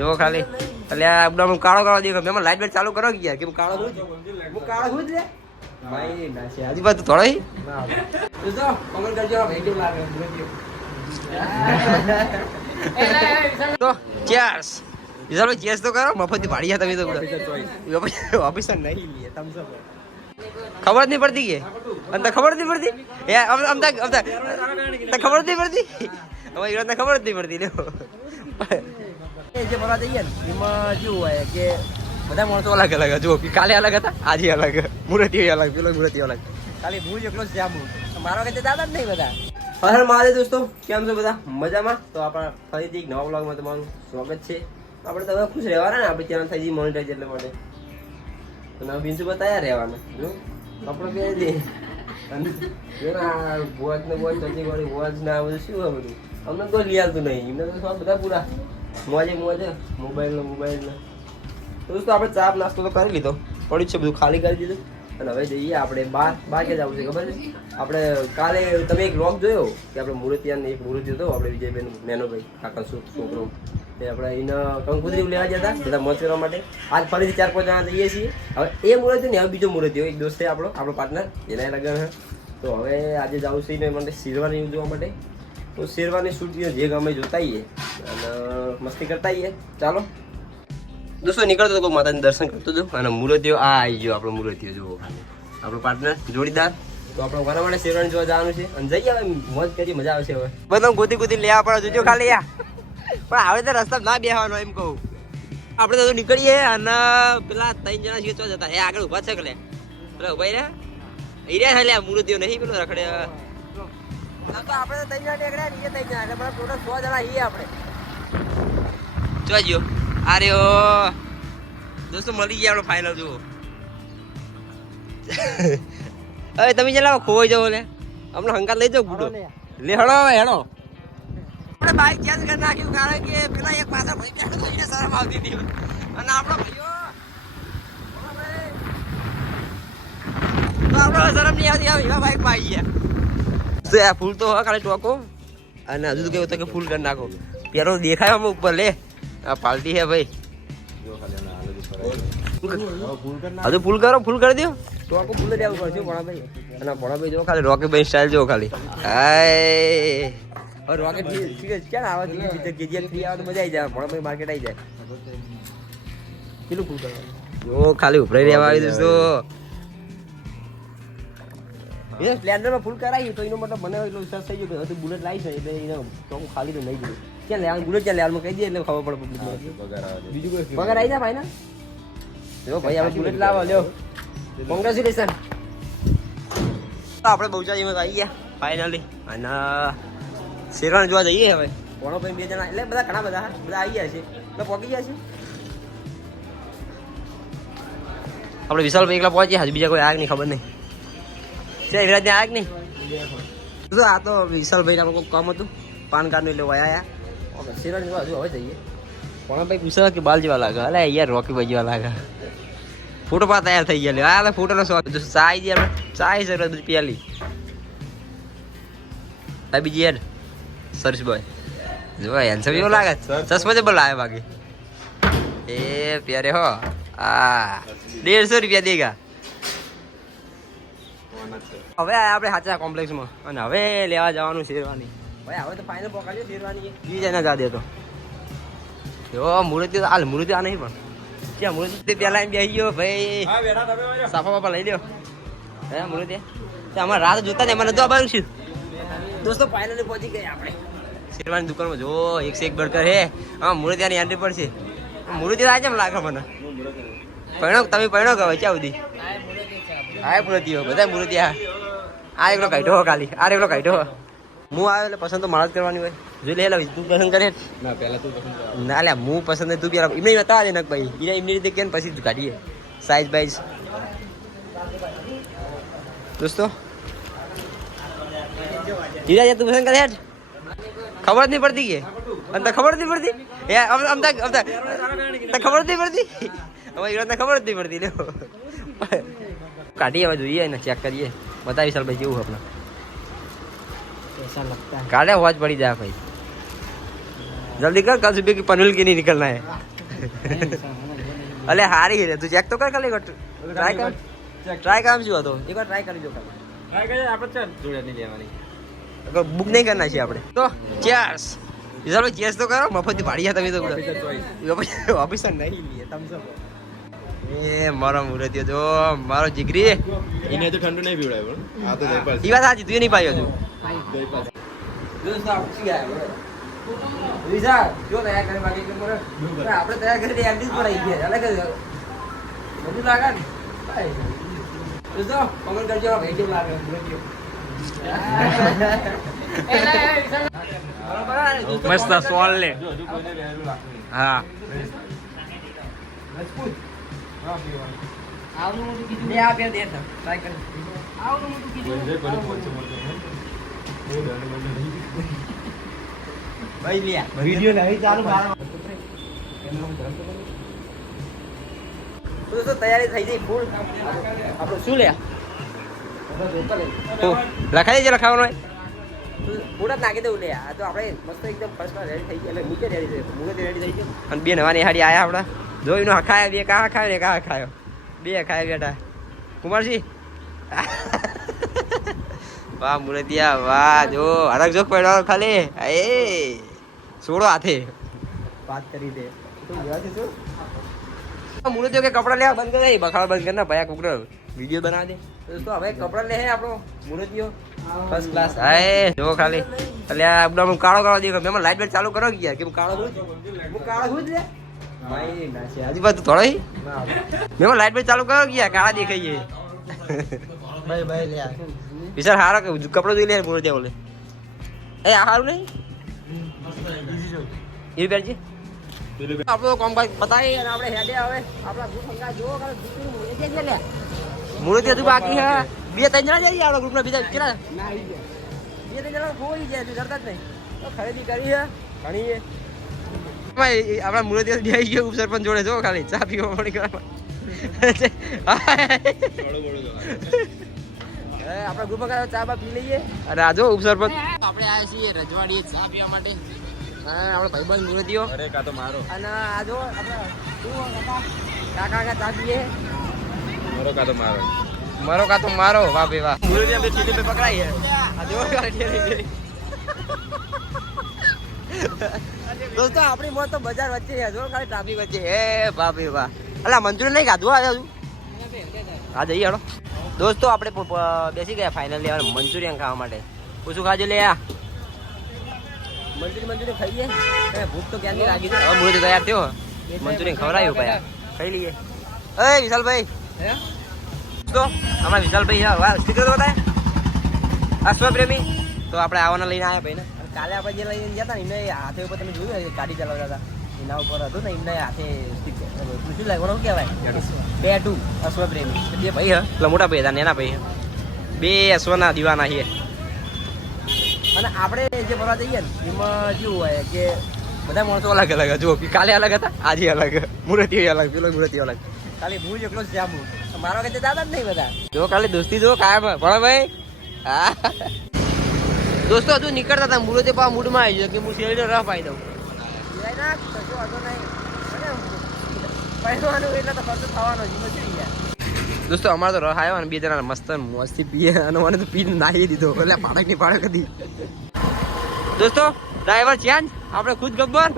જો ખાલી એટલે એકદમ કાળો કાળો દેખો મેં લાઈટ બેટ ચાલુ કરો ગયા કેમ કાળો હું કાળો હું જ લે ભાઈ નાશે આજી બાત થોડો હી તો કોમેન્ટ કરજો ભાઈ કેમ લાગે તો ચીયર્સ વિશાલ ચીયર્સ તો કરો મફતથી ભાડી તમે તો ઓફિસર નહીં લે તમ સબ ખબર નહીં પડતી કે અંત ખબર નહીં પડતી એ અમતા ખબર નહીં પડતી હવે ઈરાને ખબર જ નહીં પડતી લ્યો જે બોલવા જઈએ ને એમાં કેવું હોય કે બધા માણસો અલગ અલગ જો કાલે અલગ હતા આજે અલગ મુરતી અલગ પેલો મુરતી અલગ ખાલી ભૂલ એકલો જ જામું મારો કે દાદા જ નહીં બધા હર મારે દોસ્તો કેમ છો બધા મજામાં તો આપણા ફરીથી એક નવા વ્લોગમાં તમારું સ્વાગત છે આપણે તો હવે ખુશ રહેવાના ને આપણે ચેનલ થઈ જઈ મોનિટાઈઝ એટલે માટે તો ના બિંસુ બતાયા રહેવાના જો કપડો પહેરી દે જો ના વોચ ને વોચ ચચી વાળી વોચ ના બધું શું હોય બધું અમને કોઈ લઈ આવતું નહીં એમને તો સબ બધા પૂરા મોજે મોબાઈલ દોસ્તો આપણે ચા નાસ્તો તો કરી લીધો પડ્યું છે બધું ખાલી કરી દીધું અને હવે જઈએ આપણે બાર કે જવું છે ખબર છે આપણે કાલે તમે એક વ્લોગ જોયો કે આપણે મૂર્તિયાને એક મૂર્તિ હતો આપણે વિજયભાઈ નેનોભાઈ કાકા છોકરો તે આપણે એને કંકુતરી લેવા જતા બધા મોજ કરવા માટે આજ ફરીથી 4-5 જણા જઈએ છીએ હવે એ મૂર્તિ ને હવે બીજો મૂર્તિ એક દોસ્ત છે આપણો પાર્ટનર એના લગન છે તો હવે આજે જવું છે ને માટે શેરવાની જોવા માટે તો શેરવાની શૂટ જે ગમે જોતા આવીએ અને મસ્તી કરતા આવીએ ચાલો દોસ્તો નીકળતો હતો કોઈ માતાનું દર્શન કરતો હતો અને મૂર્તિઓ આ આવી ગયો આપણો મૂર્તિઓ જુઓ આપણો પાર્ટનર જોડીદાર તો આપણે વાના માટે શેરવાની જોવા જવાનું છે અને જઈએ હવે મોજ કરીએ મજા આવશે હવે બધા ગોતી લેવા પડે જોજો ખાલી યા પણ હવે તો રસ્તા ના બેસવાનો એમ કહું આપણે તો નીકળીએ અને પેલા 3 જણા છીએ જતા એ આગળ ઉભા છે કે પેલા ઉભા રહ્યા એ રહ્યા છે મૂર્તિઓ નહીં પેલો રખડે તો આપણે તો 3 જણા નીકળ્યા ને 3 જણા એટલે ટોટલ 6 જણા છીએ આપણે જોજો અરે ઓ દોસ્તો મળી ગયા આપણો ફાઇનલ જુઓ હવે તમે ચલાવો ખોવાઈ જાવ લે હમણાં હંકાર લઈ જાવ ગુડો લે હેડો આપણે બાઇક ચેન્જ કરી નાખ્યું કારણ કે પેલા એક પાછળ ભાઈ બેઠો તો એને શરમ આવતી હતી અને આપણો ભાઈઓ તો આપણો શરમ નહીં આવતી એવા બાઇકમાં આવી ગયા તો આ ફૂલ તો ખાલી ટોકો અને હજુ તો કેવું હતું કે ફૂલ કરી નાખો પેલો દેખાય અમે ઉપર લે આ પાર્ટી હે ભાઈ હજુ ફૂલ કરી દો તો આખું ફૂલ જ આવું કરશું ભણાભાઈ અને ભણાભાઈ જો ખાલી રોકેટ ભાઈ સ્ટાઇલ જો ખાલી હાય રોકેટ ક્યાં આવે કેજીએફ 3 આવે તો મજા આવી જાય ભણાભાઈ માર્કેટ આવી જાય કેટલું ફૂલ કરવાનું જો ખાલી ઉભરાઈ રહેવા આવી દોસ્તો એ સ્પ્લેન્ડરમાં ફૂલ કરાવી તો એનો મતલબ મને એટલો વિશ્વાસ થઈ ગયો કે બુલેટ લાવીશ ને એટલે એને તો હું ખાલી તો નહીં દીધું ક્યાં લેવાનું બુલેટ ક્યાં લેવાનું કહી દઈએ એટલે ખબર પડે પબ્લિક બીજું કોઈ પગાર આવી જાય ભાઈ ને જો ભાઈ આપણે બુલેટ લાવો લ્યો કોંગ્રેચ્યુલેશન આપણે બહુચાજીમાં આવી ગયા ફાઇનલી અને શેરવાન જોવા જઈએ હવે કોણો ભાઈ 2 જણા એટલે બધા ઘણા બધા આવી ગયા છે એટલે પહોંચી ગયા છે આપણે વિશાલભાઈ એકલા પહોંચ્યા હજુ બીજા કોઈ આગ નહીં ખબર નહીં છે વિરાજ ને આગ નહીં તો આ તો વિશાલભાઈ આપણે કોઈ કામ હતું પાન કાર્ડનું એટલે વયા ઓકે શેરવાન જોવા હજુ હવે જઈએ કોણો ભાઈ પૂછે કે બાલ જેવા લાગે અલે યાર રોકી ભાઈ જેવા લાગે ફોટો પા તૈયાર થઈ ગયા આ ફોટોનો શોખ ચાય જે આપણે ચાય છે બધું પેલી આ બીજી યાર સરસ બોય જો હેન્ડસમ એવો લાગે ચશ્મા જ બોલાવે બાકી એ પ્યારે હો આ 150 રૂપિયા દેગા હવે આપણે સાચા કોમ્પ્લેક્સમાં અને હવે લેવા જવાનું શેરવાની ભાઈ હવે તો ફાઇનલ પકડ્યો શેરવાની બીજા ના જા દેતો જો મૂર્તિ આ મૂર્તિ આ નહીં પણ ક્યાં મૂર્તિ પેલા એમ બેસી ગયો ભાઈ સાફા બાપા લઈ લ્યો હે મૂર્તિ અમારે રાત જોતા ને એમાં નતું આવવાનું છે દોસ્તો ફાઇનલી પહોંચી ગયા આપણે શેરવાની દુકાનમાં જો એક સે એક બર્ગર હે હા મૂર્તિયાની એન્ટ્રી પર છે મૂર્તિ આ કેમ લાગે મને પૈણો તમે પૈણો કહો ક્યાં સુધી હા મૂર્તિઓ બધા મૂર્તિયા આ એકલો કાઢ્યો ખાલી આ એકલો કાઢ્યો હું આવ્યો એટલે પસંદ તો મારા જ કરવાની હોય જોઈ લે તું પસંદ કરે ના પહેલા તું પસંદ ના લે હું પસંદ તું પેલા એમને નતા દે ભાઈ એને એમની રીતે કે પછી કાઢીએ સાઈઝ બાઈઝ દોસ્તો ધીરા તું પસંદ કરે હેઠ ખબર જ નહીં પડતી કે અને ખબર જ નહીં પડતી એ અમતા ખબર જ નહીં પડતી હવે ઈરાને ખબર જ નહીં પડતી લે કાઢીએ હવે જોઈએ ને ચેક કરીએ બતાવીશ ભાઈ કેવું આપણા ऐसा लगता है काले आवाज पड़ी जाए भाई जल्दी कर कल सुबह की पनवेल की नहीं निकलना है અલે હારી રે તું ચેક તો કર ખાલી ટ્રાય કર ટ્રાય કામ શું હતો એકવાર ટ્રાય કરી જો ખાલી ટ્રાય કરી આપણે ચાલ જોડે નહીં લેવાની બુક નહીં કરના છે આપણે તો ચેર્સ વિશાલ ભાઈ ચેસ તો કરો મફતથી પાડી તમે તો ઓફિસર નહીં લે થમ્સ અપ એ મારો મુરતિયો જો મારો જીગરી એને તો ઠંડુ નહીં પીવડાય પણ આ તો દહીં પાસ ઈ વાત સાચી તું નહીં પાયો છું દહીં પાસ દોસ્તો આપણે શું ગયા વિશાલ જો તૈયાર કરી બાકી કે મોરે આપણે તૈયાર કરી એક દિવસ પર આવી ગયા અલગ બધું લાગે ને દોસ્તો કમેન્ટ કરજો ભાઈ કેવું લાગે મુરતિયો મસ્ત સોલ લે હા લે આ બે દે ટ્રાય કર આવનું મોટું કીધું ભાઈ લે વિડિયો નહીં ચાલુ તો તૈયારી થઈ ગઈ ફૂલ આપણે શું લે લખાઈ છે લખાવાનું હોય પૂરા નાખી દઉં લે આ તો આપણે મસ્ત એકદમ ફર્સ્ટ ક્લાસ રેડી થઈ ગયા એટલે નીચે રેડી થઈ મુગત રેડી થઈ ગયું અને બે નવાની હાડી આયા આપણા જો એનો ખાયા બે કા ખાયો ને કા ખાયો બે ખાય બેટા કુમારજી વાહ મુરતિયા વાહ જો હરક જોક પડ્યો ખાલી એ છોડો હાથે વાત કરી દે તું ગયા છે શું મુરતિયો કે કપડા લેવા બંધ કરી બખાડ બંધ કરના ભયા કુકડો વિડિયો બના દે દોસ્તો હવે કપડા લે હે આપણો મુરતિયો ફર્સ્ટ ક્લાસ હાય જો ખાલી એટલે એકદમ કાળો કાળો દેખો મેં લાઈટ બેટ ચાલુ કરો ગયા કે હું કાળો હું લે ભાઈ ના છે આજી બાત થોડો હી મેં લાઈટ બેટ ચાલુ કરો ગયા કાળા દેખાઈએ ભાઈ લે વિચાર હારો કે કપડો જોઈ લે મુરતિયો બોલે એ આ હારું નહીં ઈ બેરજી આપણો કામ ભાઈ બતાવી અને આપણે હેડે હવે આપણા ગ્રુપ સંગા જો કરે મુરતિયો લે મુરતિયો તું બાકી હે બે ત્રણ જણા જઈએ આપણા ગ્રુપના બીજા કેટલા ના આવી ગયા બે ત્રણ જણા કોઈ ગયા તું કરતા જ નહીં તો ખરીદી કરી હે ઘણી હે ભાઈ આપણા મુરતિયો બેહી ગયો ઉપસરપંચ જોડે જો ખાલી ચા પીવા મળી કરવા આપણા ગ્રુપમાં ચા બા પી લઈએ અને આ જો ઉપસરપંચ આપણે આવ્યા છીએ રજવાડીએ ચા પીવા માટે હા આપણે ભાઈબંધ મુરતિયો અરે કા તો મારો અને આ જો આપણે કાકા ચા પીએ મારો કા તો મારો મારો કા તો મારો વાહ ભાઈ વાહ મુરતિયો આપણે ઠેલી પે પકડાઈ હે આ જો ઠેલી દોસ્તો આપણી મોત તો બજાર વચ્ચે છે જો ખાલી ટ્રાફિક વચ્ચે એ વાહ ભાઈ વાહ અલા મંચુરિયન નહીં ખાધું આવ્યો છું હા જઈએ હેડો દોસ્તો આપણે બેસી ગયા ફાઇનલ લેવા મંચુરિયન ખાવા માટે પૂછું ખાજો લે આ મંચુરિયન ખાઈએ ભૂખ તો ક્યાંથી લાગી હવે મુરત તૈયાર થયો મંચુરિયન ખવડાવ્યું ભાઈ ખાઈ લઈએ એ વિશાલભાઈ દોસ્તો હમણાં વિશાલભાઈ વાહ સ્ટીકર તો બતાય અશ્વ પ્રેમી તો આપણે આવવાના લઈને આવ્યા ભાઈ ને કાલે આપણે જે લઈને ગયા હતા ને એને હાથે ઉપર તમે જોયું ગાડી ચલાવતા હતા એના ઉપર હતું ને એમને હાથે શું લાગ્યું શું કહેવાય ટેટુ અશ્વ પ્રેમી બે ભાઈ એટલે મોટા ભાઈ હતા નાના ભાઈ બે અશ્વના દીવાના છીએ અને આપણે જે ફરવા જઈએ ને એમાં કેવું હોય કે બધા માણસો અલગ અલગ જુઓ કાલે અલગ હતા આજે અલગ મુરતિયો અલગ પેલો મુરતિયો અલગ ખાલી ભૂલ એકલો જ જામું મારો કે દાદા જ નહીં બધા જો ખાલી દોસ્તી જો કાયમ ભણો ભાઈ હા દોસ્તો હજુ નીકળતા હતા મુરતે પા મૂડમાં આવી ગયો કે હું શેરડીનો રફ આવી દઉં દોસ્તો અમારે તો રસ આવ્યો ને બે જણા મસ્ત મસ્તી પીએ અને મને તો પી નાહી દીધો એટલે પાડક ની પાડક હતી દોસ્તો ડ્રાઈવર ચેન્જ આપણે ખુદ ગબ્બર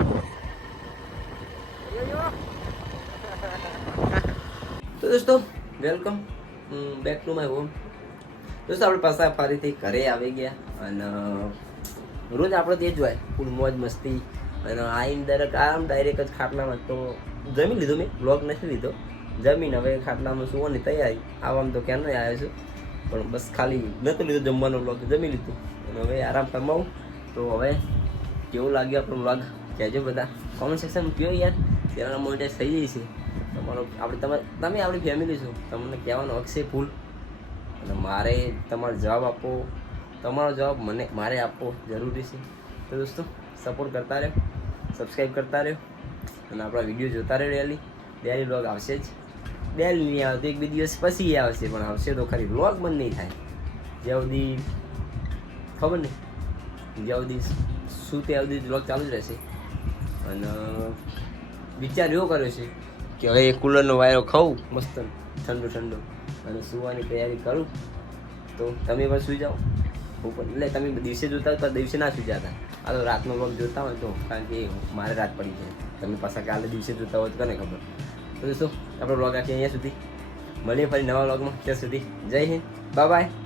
તો દોસ્તો welcome back to my home દોસ્તો આપણે પાછા ફરીથી ઘરે આવી ગયા અને રોજ આપણે તે જ હોય ફૂલ મોજ મસ્તી અને આવીને દરેક આમ ડાયરેક્ટ જ ખાટલામાં તો જમી લીધું મેં બ્લોગ નથી લીધો જમીન હવે ખાટલામાં સુવાની તૈયારી આવવામાં તો ક્યાં નહીં આવ્યો છું પણ બસ ખાલી નહોતું લીધું જમવાનો બ્લોગ જમી લીધું અને હવે આરામ ફરમાવું તો હવે કેવું લાગ્યું આપણો બ્લોગ કહેજો બધા કોમેન્ટ સેક્શનમાં કહો યાર તેના મોનિટાઈઝ થઈ જાય છે તમારો આપણે તમે આપણી ફેમિલી છો તમને કહેવાનો હક છે ફૂલ અને મારે તમારો જવાબ આપવો તમારો જવાબ મારે આપવો જરૂરી છે તો દોસ્તો સપોર્ટ કરતા રહ્યો સબસ્ક્રાઈબ કરતા રહ્યો અને આપણા વિડીયો જોતા રહ્યો ડેલી વ્લોગ આવશે જ ડેલી નહીં આવતો એક બે દિવસ પછી આવશે પણ આવશે તો ખરી વ્લોગ બંધ નહીં થાય જ્યાં સુધી ખબર નહીં જ્યાં સુધી શું ત્યાં સુધી વ્લોગ ચાલુ જ રહેશે અને વિચાર એવો કર્યો છે કે હવે એ કુલરનો વાયરો ખાઉં મસ્ત ઠંડુ ઠંડુ અને સુવાની તૈયારી કરું. તો તમે પણ સુઈ જાઓ હું પણ. એટલે તમે દિવસે જોતા હોય તો દિવસે ના સુઈ જતા. આ તો રાતનો વ્લોગ જોતા હોય તો, કારણ કે મારે રાત પડી છે. તમે પાછા કાલે દિવસે જોતા હોય તો કોને ખબર. તો શું આપણો વ્લોગ રાખીએ અહીંયા સુધી. મળીએ ફરી નવા વ્લોગમાં. ત્યાં સુધી જય હિન્દ, બાય બાય.